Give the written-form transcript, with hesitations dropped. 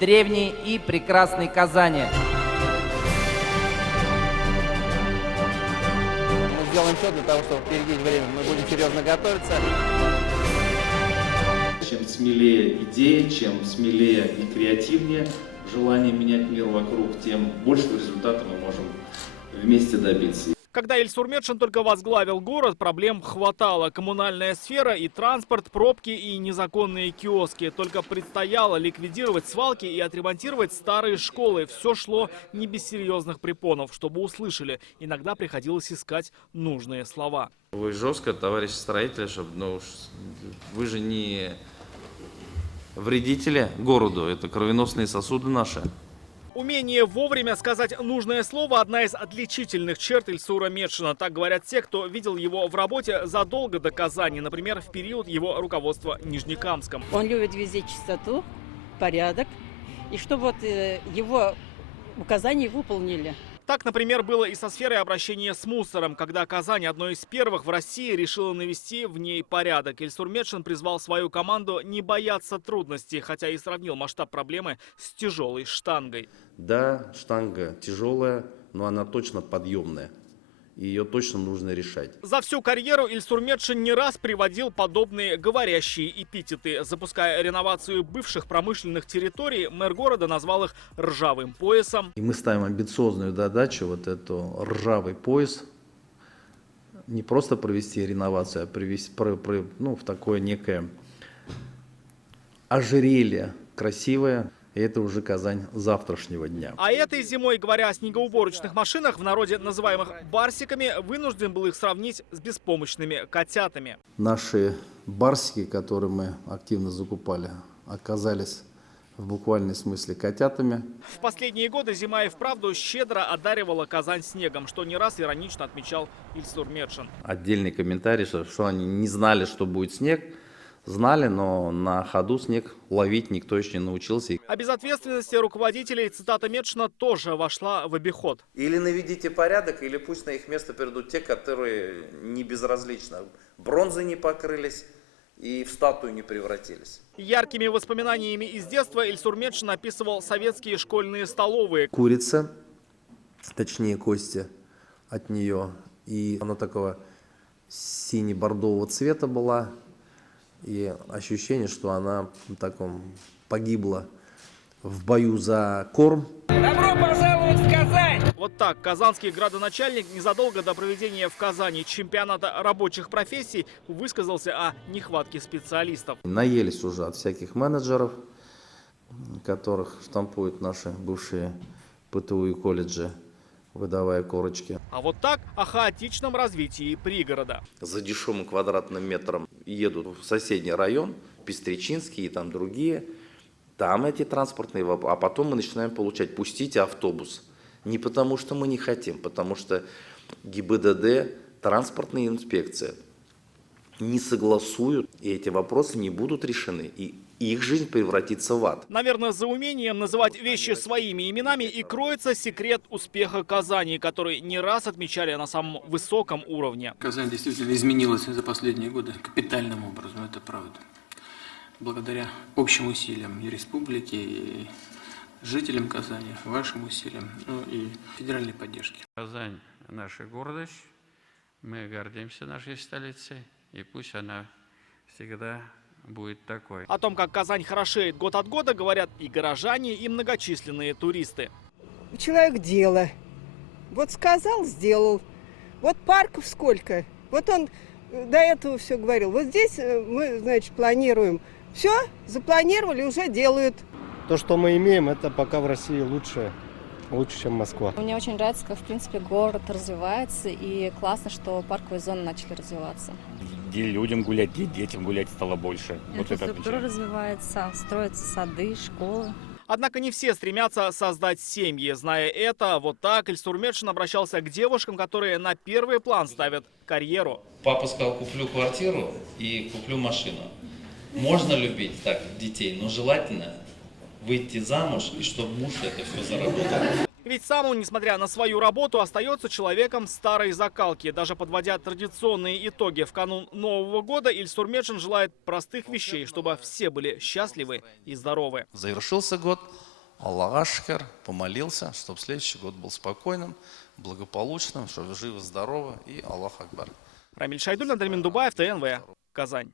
древней и прекрасной Казани. Мы сделаем все для того, чтобы впереди время мы будем серьезно готовиться. Чем смелее идея, чем смелее и креативнее желание менять мир вокруг, тем большего результата мы можем вместе добиться. Когда Ильсур Метшин только возглавил город, проблем хватало. Коммунальная сфера и транспорт, пробки и незаконные киоски. Только предстояло ликвидировать свалки и отремонтировать старые школы. Все шло не без серьезных препонов, чтобы услышали. Иногда приходилось искать нужные слова. Вы жестко, товарищ строитель, чтобы, вы же не вредители городу, это кровеносные сосуды наши. Умение вовремя сказать нужное слово – одна из отличительных черт Ильсура Метшина. Так говорят те, кто видел его в работе задолго до Казани, например, в период его руководства Нижнекамском. Он любит везде чистоту, порядок, и чтобы его указания выполнили. Так, например, было и со сферой обращения с мусором, когда Казань, одной из первых в России, решила навести в ней порядок. Ильсур Метшин призвал свою команду не бояться трудностей, хотя и сравнил масштаб проблемы с тяжелой штангой. Да, штанга тяжелая, но она точно подъемная. И ее точно нужно решать. За всю карьеру Ильсур Метшин не раз приводил подобные говорящие эпитеты. Запуская реновацию бывших промышленных территорий, мэр города назвал их ржавым поясом. И мы ставим амбициозную задачу, вот эту ржавый пояс, не просто провести реновацию, а привести в такое некое ожерелье красивое. И это уже Казань завтрашнего дня. А этой зимой, говоря о снегоуборочных машинах, в народе называемых барсиками, вынужден был их сравнить с беспомощными котятами. Наши барсики, которые мы активно закупали, оказались в буквальном смысле котятами. В последние годы зима и вправду щедро одаривала Казань снегом, что не раз иронично отмечал Ильсур Метшин. Отдельный комментарий, что они не знали, что будет снег. Знали, но на ходу снег ловить никто еще не научился. А безответственность руководителей, цитата Метшина, тоже вошла в обиход. Или наведите порядок, или пусть на их место перейдут те, которые не безразлично. Бронзой не покрылись и в статую не превратились. Яркими воспоминаниями из детства Ильсур Метшин описывал советские школьные столовые. Курица, точнее кости от нее, и она такого сине-бордового цвета была. И ощущение, что она погибла в бою за корм. Добро пожаловать в Казань! Вот так казанский градоначальник незадолго до проведения в Казани чемпионата рабочих профессий высказался о нехватке специалистов. Наелись уже от всяких менеджеров, которых штампуют наши бывшие ПТУ и колледжи, выдавая корочки. А вот так о хаотичном развитии пригорода. За дешевым квадратным метром едут в соседний район, Пестричинский и там другие. Там эти транспортные, а потом мы начинаем получать «пустите автобус». Не потому что мы не хотим, потому что ГИБДД, транспортная инспекция не согласуют, и эти вопросы не будут решены. И их жизнь превратится в ад. Наверное, за умением называть вещи своими именами и кроется секрет успеха Казани, который не раз отмечали на самом высоком уровне. Казань действительно изменилась за последние годы капитальным образом, это правда. Благодаря общим усилиям и республики, и жителям Казани, вашим усилиям, и федеральной поддержке. Казань – наша гордость, мы гордимся нашей столицей, и пусть она всегда будет такой. О том, как Казань хорошеет год от года, говорят и горожане, и многочисленные туристы. Человек дело. Вот сказал, сделал. Вот парков сколько. Вот он до этого все говорил. Вот здесь мы, значит, планируем. Все, запланировали, уже делают. То, что мы имеем, это пока в России лучше, чем Москва. Мне очень нравится, как, в принципе, город развивается, и классно, что парковые зоны начали развиваться. Где людям гулять, где детям гулять стало больше. Инфраструктура развивается, строятся сады, школы. Однако не все стремятся создать семьи. Зная это, вот так Ильсур Метшин обращался к девушкам, которые на первый план ставят карьеру. Папа сказал, куплю квартиру и куплю машину. Можно любить так детей, но желательно выйти замуж и чтобы муж это все заработал. Ведь сам он, несмотря на свою работу, остается человеком старой закалки. Даже подводя традиционные итоги в канун Нового года, Ильсурметшин желает простых вещей, чтобы все были счастливы и здоровы. Завершился год, Аллах шукр, помолился, чтобы следующий год был спокойным, благополучным, чтобы живы, здоровы и Аллах Акбар. Рамиль Шайдуллин, Андрей Мендубаев, ТНВ, Казань.